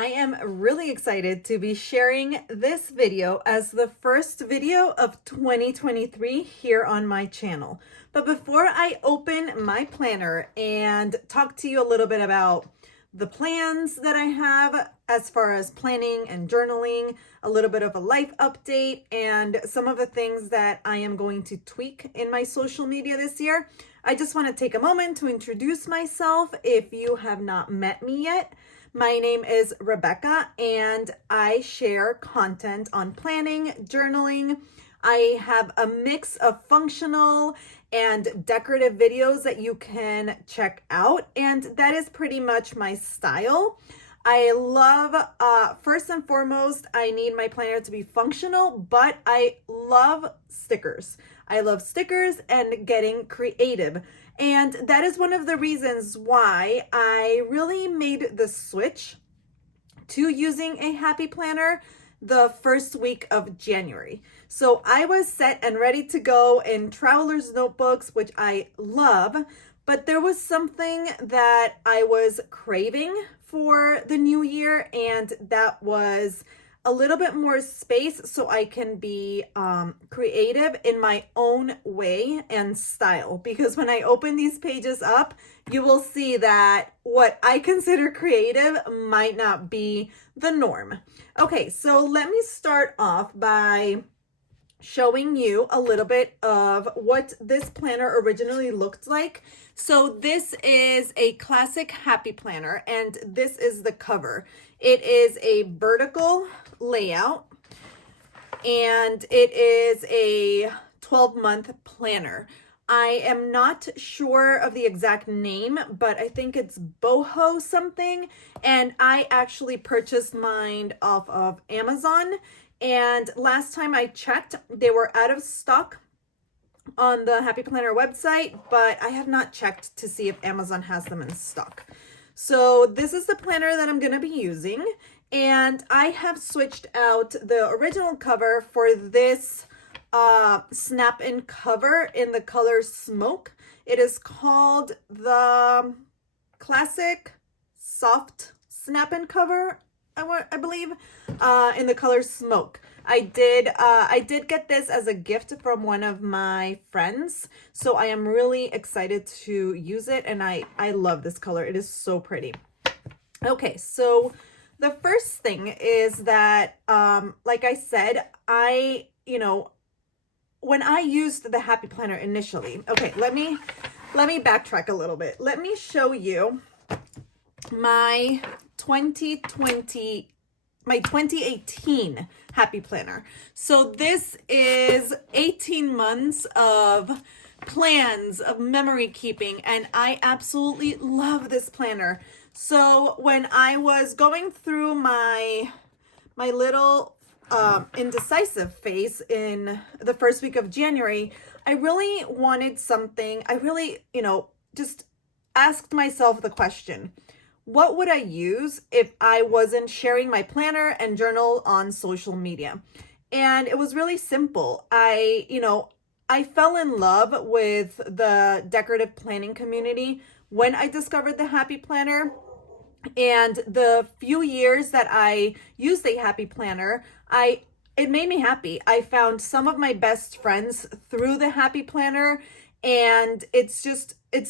I am really excited to be sharing this video as the first video of 2023 here on my channel. But before I open my planner and talk to you a little bit about the plans that I have as far as planning and journaling, a little bit of a life update, and some of the things that I am going to tweak in my social media this year, I just want to take a moment to introduce myself if you have not met me yet. My name is Rebecca and I share content on planning, journaling. I have a mix of functional and decorative videos that you can check out, and that is pretty much my style. I love, first and foremost, I need my planner to be functional, but I love stickers. I love stickers and getting creative. And that is one of the reasons why I really made the switch to using a happy planner the first week of January. So I was set and ready to go in traveler's notebooks, which I love, but there was something that I was craving for the new year, and that was a little bit more space so I can be creative in my own way and style. Because when I open these pages up, you will see that what I consider creative might not be the norm. Okay, so let me start off by showing you a little bit of what this planner originally looked like. So this is a classic happy planner, and this is the cover. It is a vertical layout, and it is a 12-month planner. I am not sure of the exact name, but I think it's boho something, and I actually purchased mine off of Amazon. And last time I checked, they were out of stock on the Happy Planner website, but I have not checked to see if Amazon has them in stock. So this is the planner that I'm going to be using, and I have switched out the original cover for this snap-in cover in the color Smoke. It is called the Classic Soft Snap-in cover, I believe, in the color Smoke. I did get this as a gift from one of my friends, so I am really excited to use it, and I love this color. It is so pretty. Okay, so the first thing is that, like I said, when I used the Happy Planner initially, okay, let me backtrack a little bit. Let me show you my 2018 Happy Planner. So this is 18 months of plans, of memory keeping, and I absolutely love this planner. So when I was going through my little indecisive phase in the first week of January, I really wanted something. I really, just asked myself the question, what would I use if I wasn't sharing my planner and journal on social media? And it was really simple. I fell in love with the decorative planning community when I discovered the Happy Planner. And the few years that I used a Happy Planner, it made me happy. I found some of my best friends through the Happy Planner, and it's just a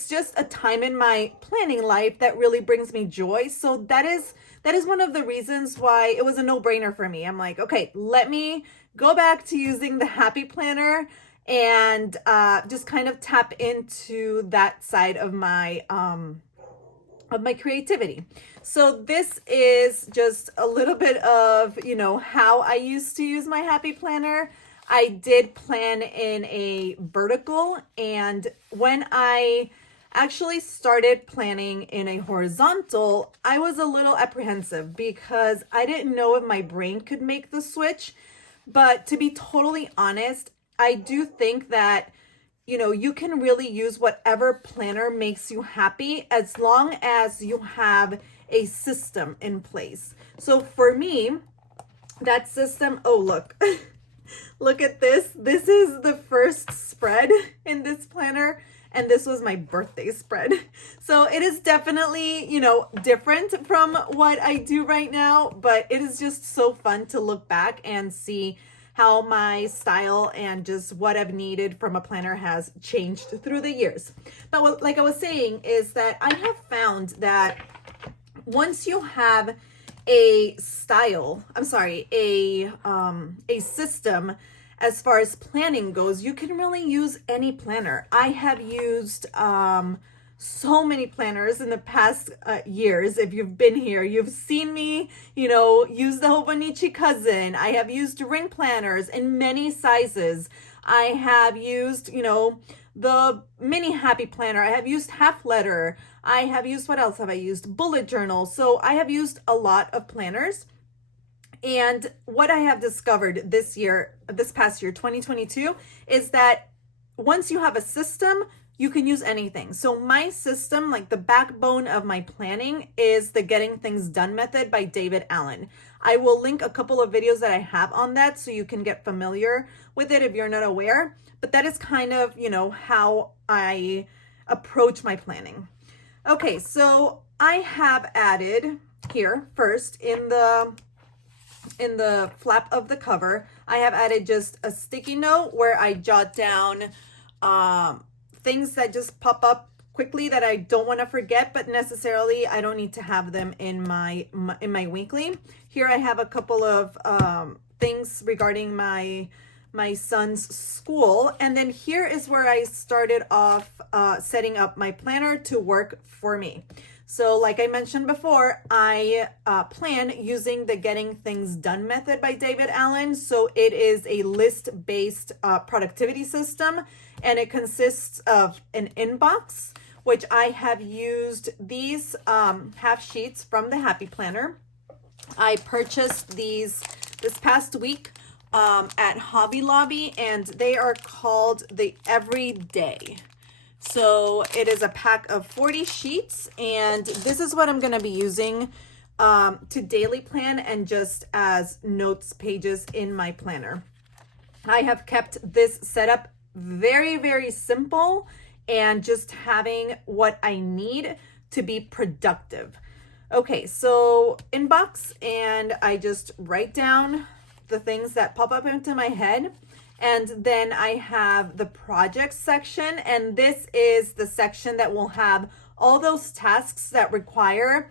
time in my planning life that really brings me joy. So that is one of the reasons why it was a no-brainer for me. I'm like, okay, let me go back to using the Happy Planner and just kind of tap into that side of my creativity. So this is just a little bit of, how I used to use my Happy Planner. I did plan in a vertical, and when I actually started planning in a horizontal, I was a little apprehensive because I didn't know if my brain could make the switch. But to be totally honest, I do think that you can really use whatever planner makes you happy as long as you have a system in place. So for me, that system, oh, look, look at this. This is the first spread in this planner, and this was my birthday spread. So it is definitely, you know, different from what I do right now, but it is just so fun to look back and see how my style and just what I've needed from a planner has changed through the years. But what, like I was saying, is that I have found that once you have a style, a system as far as planning goes, you can really use any planner. I have used so many planners in the past years. If you've been here, you've seen me, you know, use the Hobonichi Cousin. I have used ring planners in many sizes. I have used, you know, the mini happy planner. I have used half letter. I have used, what else have I used? Bullet journal. So I have used a lot of planners. And what I have discovered this past year, 2022, is that once you have a system, you can use anything. So my system, like the backbone of my planning, is the Getting Things Done method by David Allen. I will link a couple of videos that I have on that so you can get familiar with it if you're not aware. But that is kind of, you know, how I approach my planning. Okay, so I have added here first in the flap of the cover, I have added just a sticky note where I jot down things that just pop up quickly that I don't want to forget, but necessarily I don't need to have them in my weekly. Here I have a couple of things regarding my son's school, and then here is where I started off setting up my planner to work for me. So like I mentioned before, I plan using the Getting Things Done method by David Allen. So it is a list-based productivity system, and it consists of an inbox, which I have used these half sheets from the Happy Planner. I purchased these this past week at Hobby Lobby, and they are called the Everyday. So it is a pack of 40 sheets, and this is what I'm going to be using to daily plan and just as notes pages in my planner. I have kept this setup very, very simple and just having what I need to be productive. Okay, so inbox, and I just write down the things that pop up into my head. And then I have the projects section, and this is the section that will have all those tasks that require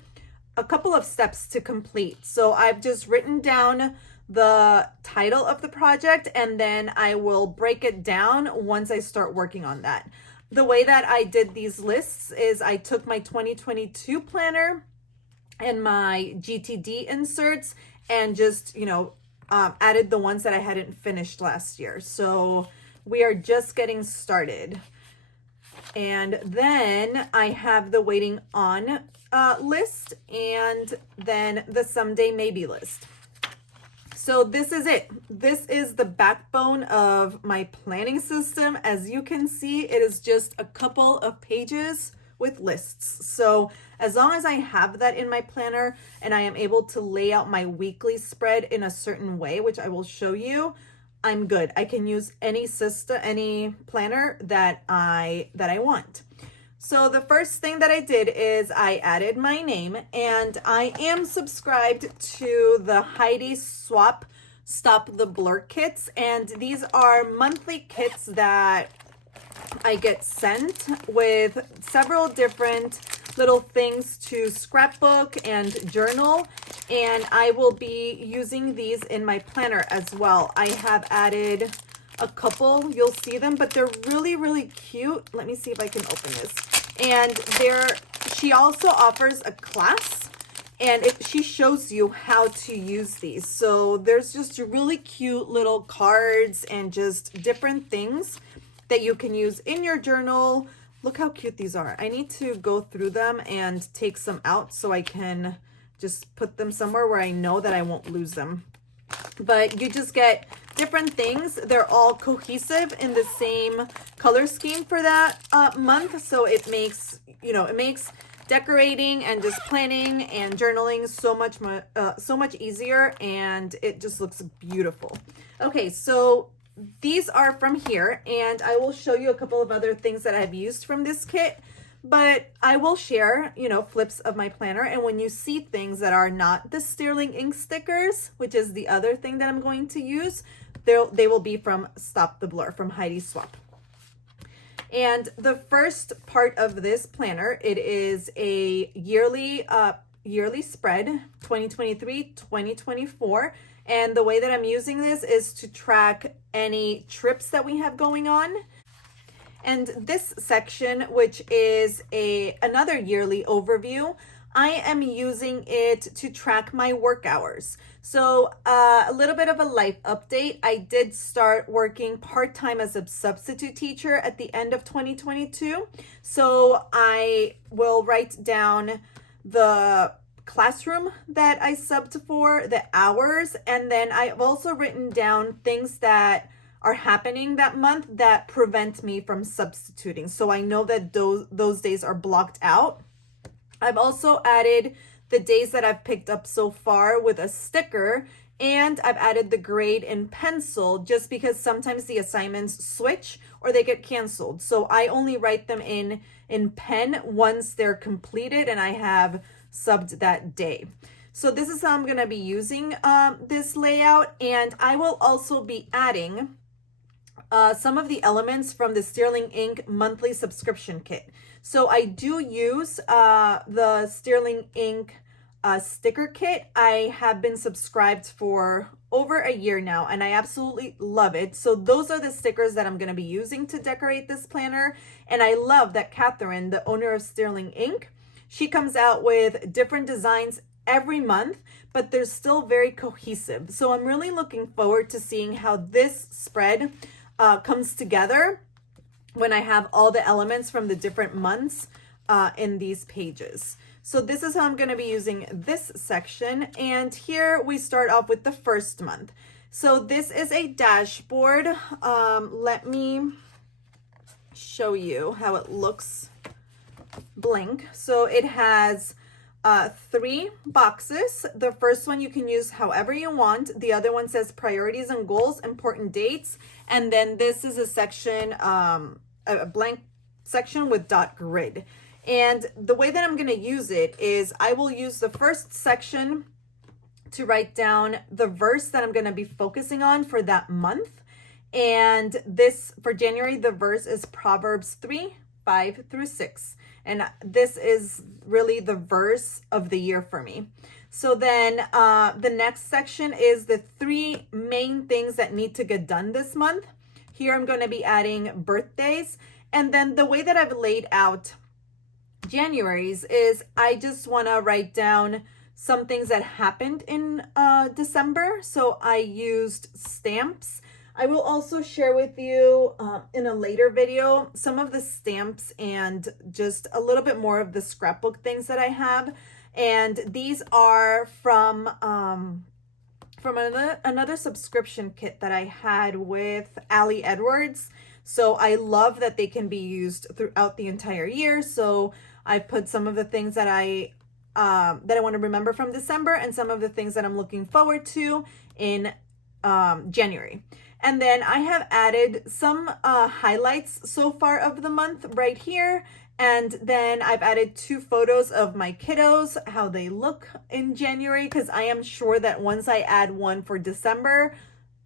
a couple of steps to complete. So I've just written down the title of the project, and then I will break it down once I start working on that. The way that I did these lists is I took my 2022 planner and my GTD inserts and just, you know, added the ones that I hadn't finished last year. So we are just getting started. And then I have the waiting on list, and then the someday maybe list. So this is it. This is the backbone of my planning system. As you can see, it is just a couple of pages with lists. So as long as I have that in my planner and I am able to lay out my weekly spread in a certain way, which I will show you, I'm good. I can use any system, any planner that I want. So the first thing that I did is I added my name, and I am subscribed to the Heidi Swap Stop the Blur kits, and these are monthly kits that I get sent with several different little things to scrapbook and journal, and I will be using these in my planner as well. I have added a couple, you'll see them, but they're really, really cute. Let me see if I can open this. And she also offers a class, and she shows you how to use these. So there's just really cute little cards and just different things that you can use in your journal. Look how cute these are. I need to go through them and take some out so I can just put them somewhere where I know that I won't lose them. But you just get different things. They're all cohesive in the same color scheme for that month. So it makes, it makes decorating and just planning and journaling so much easier, and it just looks beautiful. Okay, so these are from here, and I will show you a couple of other things that I've used from this kit, but I will share, you know, flips of my planner. And when you see things that are not the sterling ink stickers, which is the other thing that I'm going to use, they will be from Stop the Blur, from Heidi Swap. And the first part of this planner, it is a yearly spread, 2023-2024. And the way that I'm using this is to track any trips that we have going on. And this section, which is another yearly overview, I am using it to track my work hours. So a little bit of a life update. I did start working part-time as a substitute teacher at the end of 2022. So I will write down the classroom that I subbed for, the hours, and then I've also written down things that are happening that month that prevent me from substituting. So I know that those days are blocked out. I've also added the days that I've picked up so far with a sticker, and I've added the grade in pencil just because sometimes the assignments switch or they get canceled. So I only write them in pen once they're completed and I have subbed that day. So this is how I'm going to be using this layout, and I will also be adding some of the elements from the Sterling Ink monthly subscription kit. So I do use the Sterling Ink sticker kit. I have been subscribed for over a year now, and I absolutely love it. So those are the stickers that I'm going to be using to decorate this planner. And I love that Catherine, the owner of Sterling Ink, she comes out with different designs every month, but they're still very cohesive. So I'm really looking forward to seeing how this spread comes together when I have all the elements from the different months in these pages. So this is how I'm going to be using this section. And here we start off with the first month. So this is a dashboard. Let me show you how it looks blank. So it has 3 boxes. The first one you can use however you want. The other one says priorities and goals, important dates. And then this is a section, a blank section with dot grid. And the way that I'm going to use it is I will use the first section to write down the verse that I'm going to be focusing on for that month. And this, for January, the verse is Proverbs 3:5-6. And this is really the verse of the year for me. So then the next section is the 3 main things that need to get done this month. Here I'm going to be adding birthdays. And then the way that I've laid out January's is I just want to write down some things that happened in December. So I used stamps. I will also share with you in a later video some of the stamps and just a little bit more of the scrapbook things that I have. And these are from another subscription kit that I had with Ali Edwards. So I love that they can be used throughout the entire year. So I put some of the things that I want to remember from December and some of the things that I'm looking forward to in January. And then I have added some highlights so far of the month right here. And then I've added 2 photos of my kiddos, how they look in January, because I am sure that once I add one for December,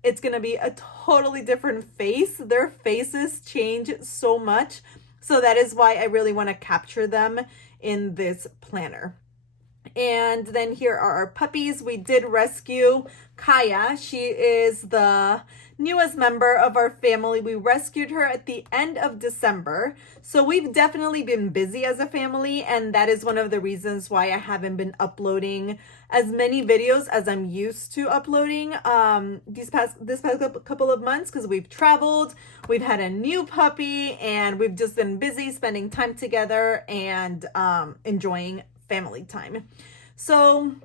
it's going to be a totally different face. Their faces change so much. So that is why I really want to capture them in this planner. And then here are our puppies. We did rescue Kaya. She is the newest member of our family. We rescued her at the end of December. So we've definitely been busy as a family, and that is one of the reasons why I haven't been uploading as many videos as I'm used to uploading this past couple of months, because we've traveled, we've had a new puppy, and we've just been busy spending time together and enjoying family time. So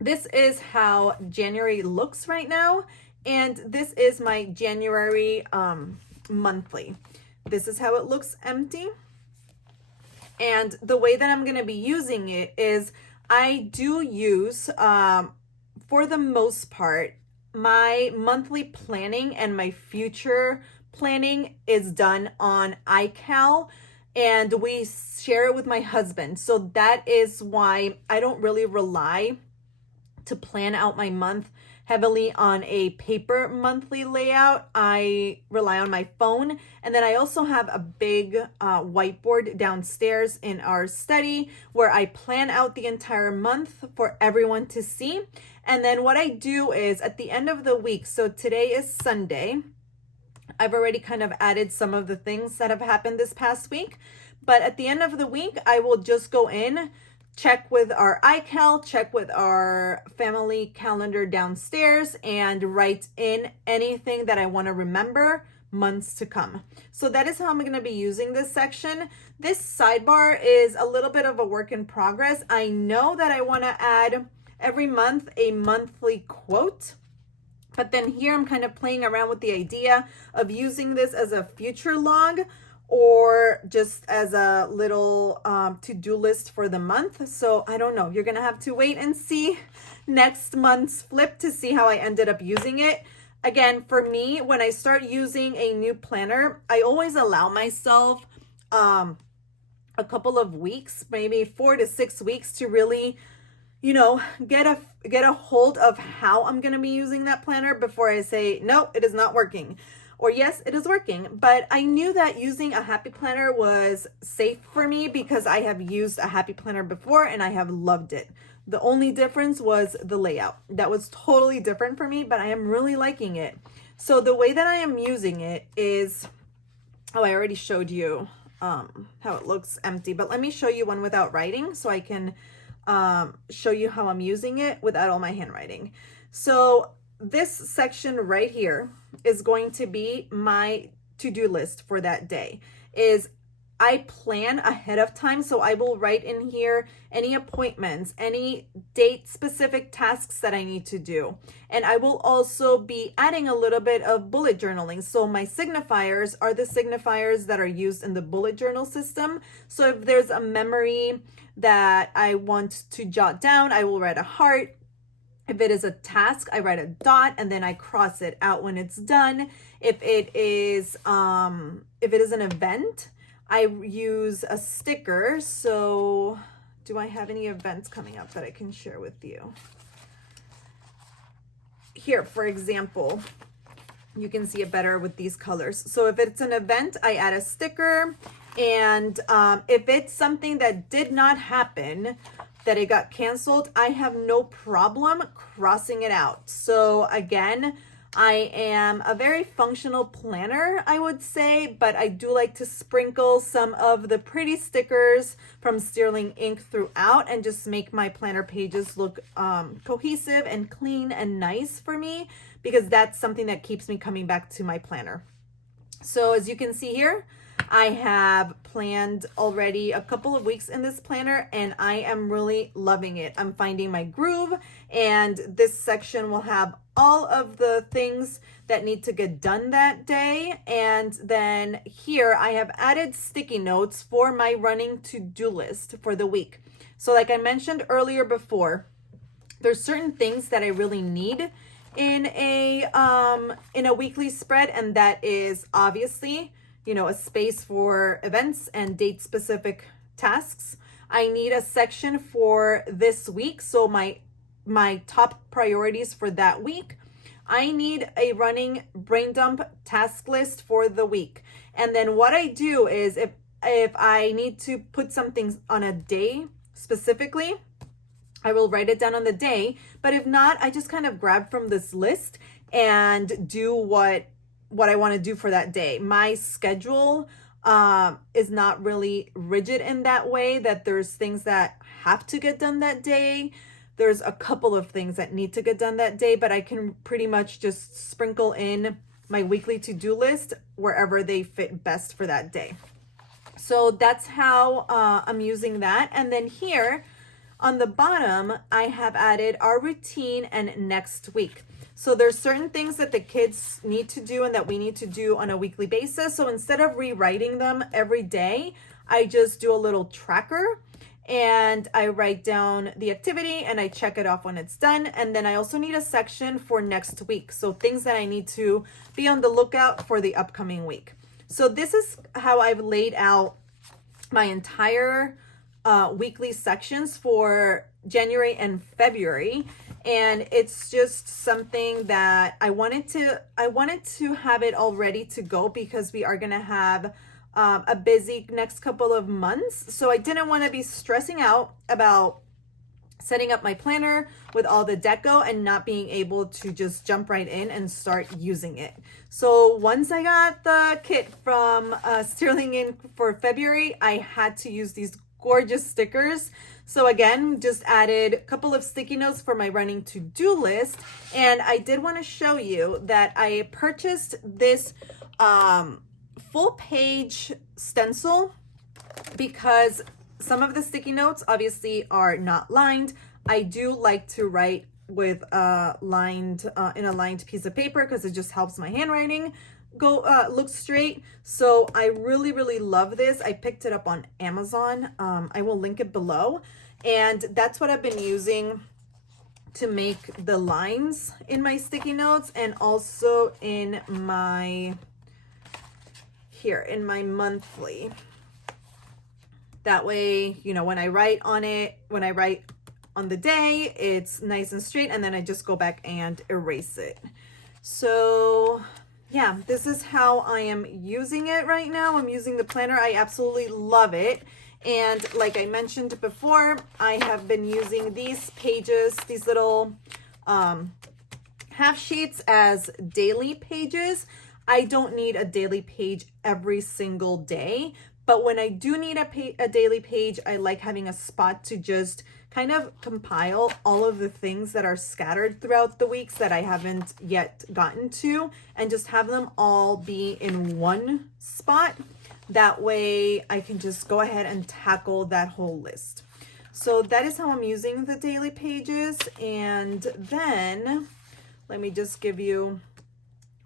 this is how January looks right now. And this is my January monthly. This is how it looks empty. And the way that I'm going to be using it is I do use, for the most part, my monthly planning and my future planning is done on iCal, and we share it with my husband. So that is why I don't really rely to plan out my month heavily on a paper monthly layout. I rely on my phone. And then I also have a big whiteboard downstairs in our study where I plan out the entire month for everyone to see. And then what I do is at the end of the week, so today is Sunday, I've already kind of added some of the things that have happened this past week. But at the end of the week, I will just go in, check with our iCal, check with our family calendar downstairs, and write in anything that I want to remember months to come. So that is how I'm going to be using this section. This sidebar is a little bit of a work in progress. I know that I want to add every month a monthly quote, but then here I'm kind of playing around with the idea of using this as a future log or just as a little to-do list for the month. So I don't know. You're going to have to wait and see next month's flip to see how I ended up using it. Again, for me, when I start using a new planner, I always allow myself a couple of weeks, maybe 4 to 6 weeks to really, you know, get a hold of how I'm going to be using that planner before I say, no, it is not working. Or yes, it is working. But I knew that using a happy planner was safe for me because I have used a happy planner before and I have loved it. The only difference was the layout. That was totally different for me, but I am really liking it. So the way that I am using it is, oh, I already showed you how it looks empty, but let me show you one without writing so I can show you how I'm using it without all my handwriting. So this section right here is going to be my to-do list for that day. I plan ahead of time, so I will write in here any appointments, any date-specific tasks that I need to do. And I will also be adding a little bit of bullet journaling. So my signifiers are the signifiers that are used in the bullet journal system. So if there's a memory that I want to jot down, I will write a heart. If it is a task, I write a dot and then I cross it out when it's done. If it is an event, I use a sticker. So do I have any events coming up that I can share with you? Here, for example, you can see it better with these colors. So if it's an event, I add a sticker. And if it's something that did not happen, that it got canceled, I have no problem crossing it out. So again, I am a very functional planner, I would say, but I do like to sprinkle some of the pretty stickers from Sterling ink throughout and just make my planner pages look cohesive and clean and nice for me, because that's something that keeps me coming back to my planner. So as you can see here, I have planned already a couple of weeks in this planner and I am really loving it. I'm finding my groove, and this section will have all of the things that need to get done that day. And then here I have added sticky notes for my running to-do list for the week. So like I mentioned earlier before, there's certain things that I really need in a weekly spread, and that is obviously, you know, a space for events and date specific tasks. I need a section for this week. So my top priorities for that week. I need a running brain dump task list for the week. And then what I do is if I need to put something on a day specifically, I will write it down on the day. But if not, I just kind of grab from this list and do what I want to do for that day. My schedule is not really rigid in that way, that there's things that have to get done that day. There's a couple of things that need to get done that day, but I can pretty much just sprinkle in my weekly to-do list wherever they fit best for that day. So that's how I'm using that. And then here on the bottom, I have added our routine and next week. So there's certain things that the kids need to do and that we need to do on a weekly basis. So instead of rewriting them every day, I just do a little tracker. and I write down the activity and I check it off when it's done. And then I also need a section for next week. So things that I need to be on the lookout for the upcoming week. So this is how I've laid out my entire weekly sections for January and February. And it's just something that I wanted to have it all ready to go because we are going to have a busy next couple of months. So I didn't want to be stressing out about setting up my planner with all the deco and not being able to just jump right in and start using it. So once I got the kit from Sterling Ink for February, I had to use these gorgeous stickers. So again, just added a couple of sticky notes for my running to-do list. And I did want to show you that I purchased this full page stencil because some of the sticky notes obviously are not lined. I do like to write with in a lined piece of paper because it just helps my handwriting look straight. So I really love this. I picked it up on Amazon. I will link it below, and that's what I've been using to make the lines in my sticky notes and also in my monthly. That way, you know, when I write on the day, it's nice and straight, and then I just go back and erase it. So yeah, this is how I am using it right now. I'm using the planner. I absolutely love it. And like I mentioned before, I have been using these pages, these little half sheets as daily pages. I don't need a daily page every single day, but when I do need a daily page, I like having a spot to just kind of compile all of the things that are scattered throughout the weeks that I haven't yet gotten to, and just have them all be in one spot. That way I can just go ahead and tackle that whole list. So that is how I'm using the daily pages. And then let me just give you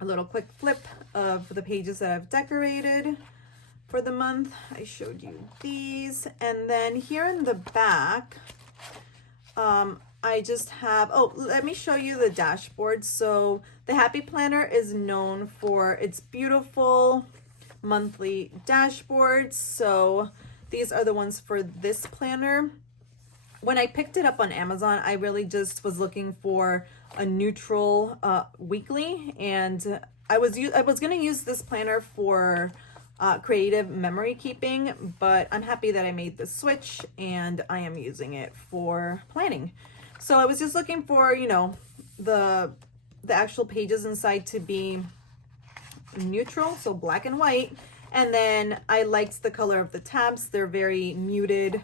a little quick flip of the pages that I've decorated for the month. I showed you these. And then here in the back, I just have, let me show you the dashboard. So the Happy Planner is known for its beautiful monthly dashboards. So these are the ones for this planner. When I picked it up on Amazon, I really just was looking for a neutral weekly, and I was going to use this planner for creative memory keeping, but I'm happy that I made the switch and I am using it for planning. So I was just looking for, you know, the actual pages inside to be neutral, so black and white. And then I liked the color of the tabs. They're very muted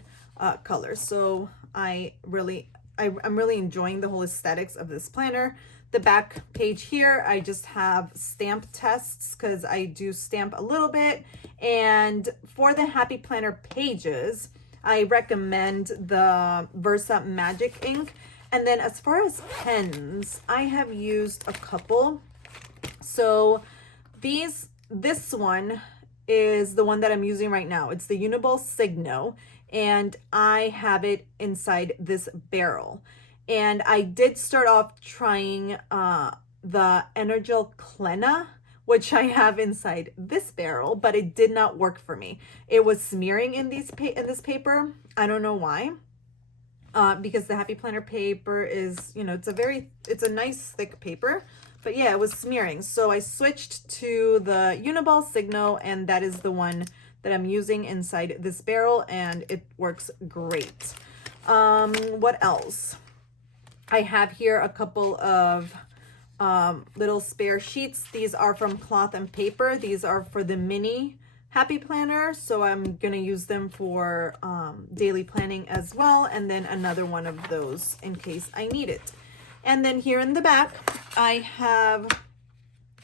colors. So I'm really enjoying the whole aesthetics of this planner. The back page here, I just have stamp tests because I do stamp a little bit. And for the Happy Planner pages, I recommend the Versa Magic ink. And then as far as pens, I have used a couple. So this one is the one that I'm using right now. It's the Uniball Signo, and I have it inside this barrel. And I did start off trying the Energel Klena, which I have inside this barrel, but it did not work for me. It was smearing in this paper. I don't know why. Because the Happy Planner paper is, you know, it's a nice thick paper, but yeah, it was smearing. So I switched to the Uniball Signo, and that is the one that I'm using inside this barrel, and it works great. What else? I have here a couple of little spare sheets. These are from Cloth and Paper. These are for the mini Happy Planner, so I'm gonna use them for daily planning as well, and then another one of those in case I need it. And then here in the back, I have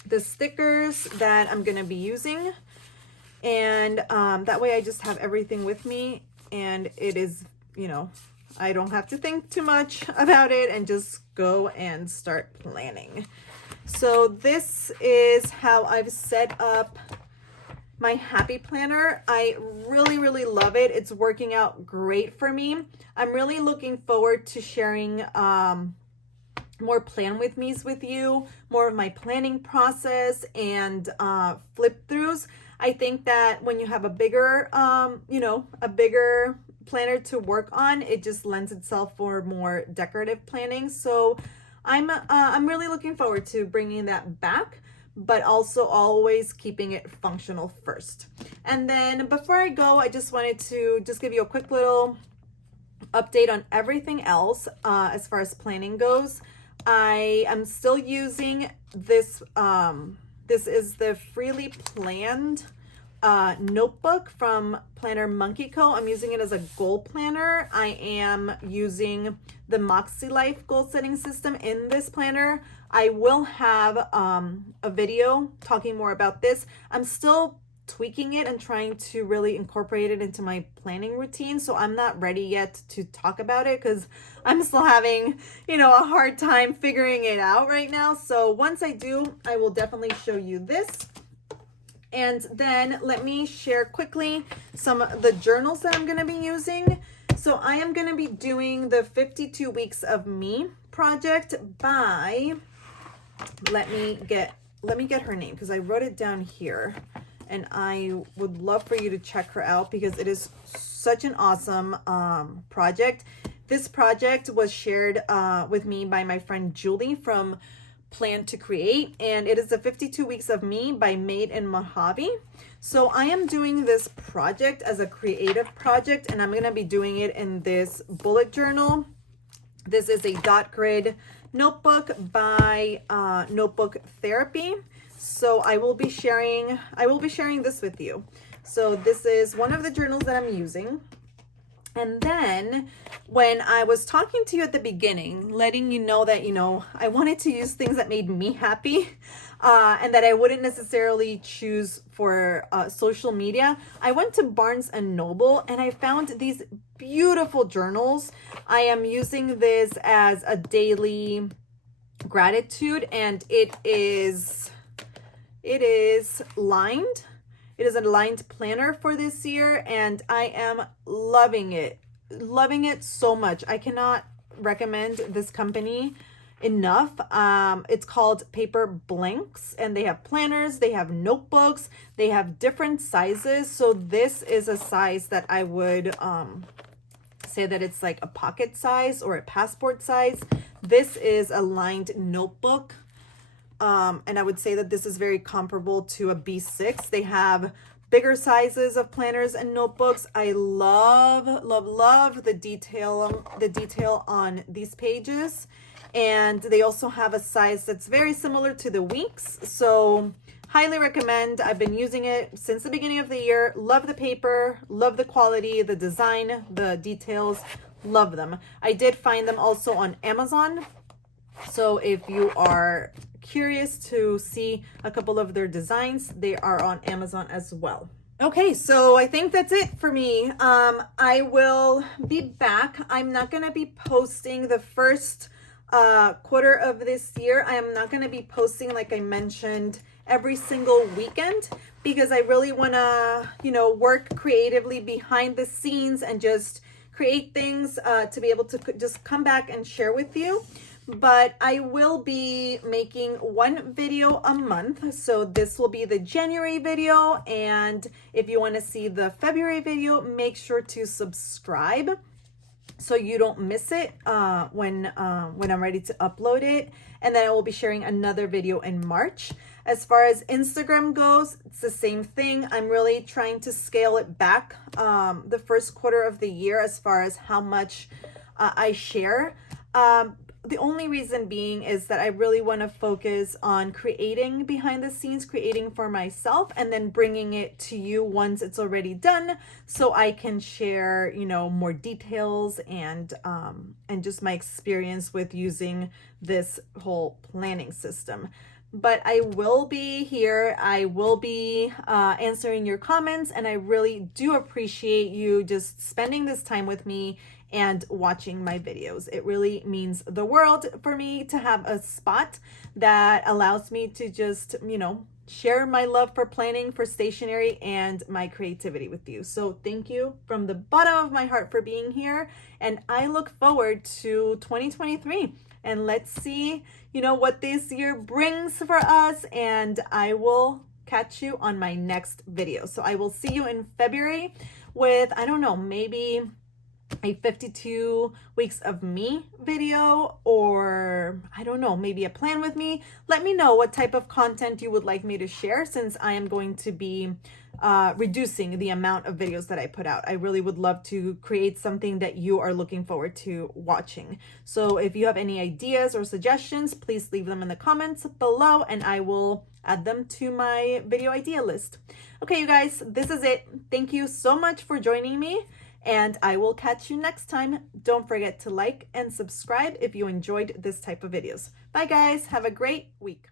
the stickers that I'm gonna be using, and that way I just have everything with me, and it is, you know, I don't have to think too much about it and just go and start planning. So this is how I've set up my Happy Planner. I really love it. It's working out great for me. I'm really looking forward to sharing more plan with me's with you, more of my planning process and flip throughs. I think that when you have a bigger, a bigger planner to work on, it just lends itself for more decorative planning. So I'm really looking forward to bringing that back, but also always keeping it functional first. And then before I go, I just wanted to just give you a quick little update on everything else as far as planning goes. I am still using this. This is the Freely Planned notebook from Planner Monkey Co. I'm using it as a goal planner. I am using the Moxie Life goal setting system in this planner. I will have a video talking more about this. I'm still tweaking it and trying to really incorporate it into my planning routine. So I'm not ready yet to talk about it because I'm still having, a hard time figuring it out right now. So once I do, I will definitely show you this. And then let me share quickly some of the journals that I'm going to be using. So I am going to be doing the 52 Weeks of Me project by, let me get her name because I wrote it down here. And I would love for you to check her out because it is such an awesome project. This project was shared with me by my friend Julie from Plan to Create, and it is the 52 Weeks of Me by Made in Mojave. So I am doing this project as a creative project, and I'm going to be doing it in this bullet journal. This is a dot grid notebook by Notebook Therapy. So I will be sharing this with you. So this is one of the journals that I'm using. And then when I was talking to you at the beginning, letting you know that, I wanted to use things that made me happy and that I wouldn't necessarily choose for social media, I went to Barnes and Noble and I found these beautiful journals. I am using this as a daily gratitude, and it is lined. It is a lined planner for this year, and I am loving it so much. I cannot recommend this company enough. It's called Paper Blanks, and they have planners, they have notebooks, they have different sizes. So this is a size that I would say that it's like a pocket size or a passport size. This is a lined notebook. And I would say that this is very comparable to a B6. They have bigger sizes of planners and notebooks. I love the detail on these pages. And they also have a size that's very similar to the Weeks. So highly recommend. I've been using it since the beginning of the year. Love the paper, love the quality, the design, the details, love them. I did find them also on Amazon. So if you are curious to see a couple of their designs, they are on Amazon as well. Okay, so I think that's it for me. I will be back. I'm not going to be posting the first quarter of this year. I am not going to be posting, like I mentioned, every single weekend because I really want to, work creatively behind the scenes and just create things to be able to just come back and share with you. But I will be making one video a month. So this will be the January video. And if you want to see the February video, make sure to subscribe so you don't miss it when I'm ready to upload it. And then I will be sharing another video in March. As far as Instagram goes, it's the same thing. I'm really trying to scale it back the first quarter of the year as far as how much I share. The only reason being is that I really want to focus on creating behind the scenes, creating for myself, and then bringing it to you once it's already done so I can share, more details and just my experience with using this whole planning system. But I will be here. I will be answering your comments, and I really do appreciate you just spending this time with me and watching my videos. It really means the world for me to have a spot that allows me to just, share my love for planning, for stationery, and my creativity with you. So thank you from the bottom of my heart for being here. And I look forward to 2023. And let's see, what this year brings for us. And I will catch you on my next video. So I will see you in February with, I don't know, maybe a 52 weeks of me video, or I don't know, maybe a plan with me. Let me know what type of content you would like me to share, since I am going to be reducing the amount of videos that I put out. I really would love to create something that you are looking forward to watching. So if you have any ideas or suggestions, please leave them in the comments below and I will add them to my video idea list. Okay, you guys, this is it. Thank you so much for joining me, and I will catch you next time. Don't forget to like and subscribe if you enjoyed this type of videos. Bye guys, have a great week.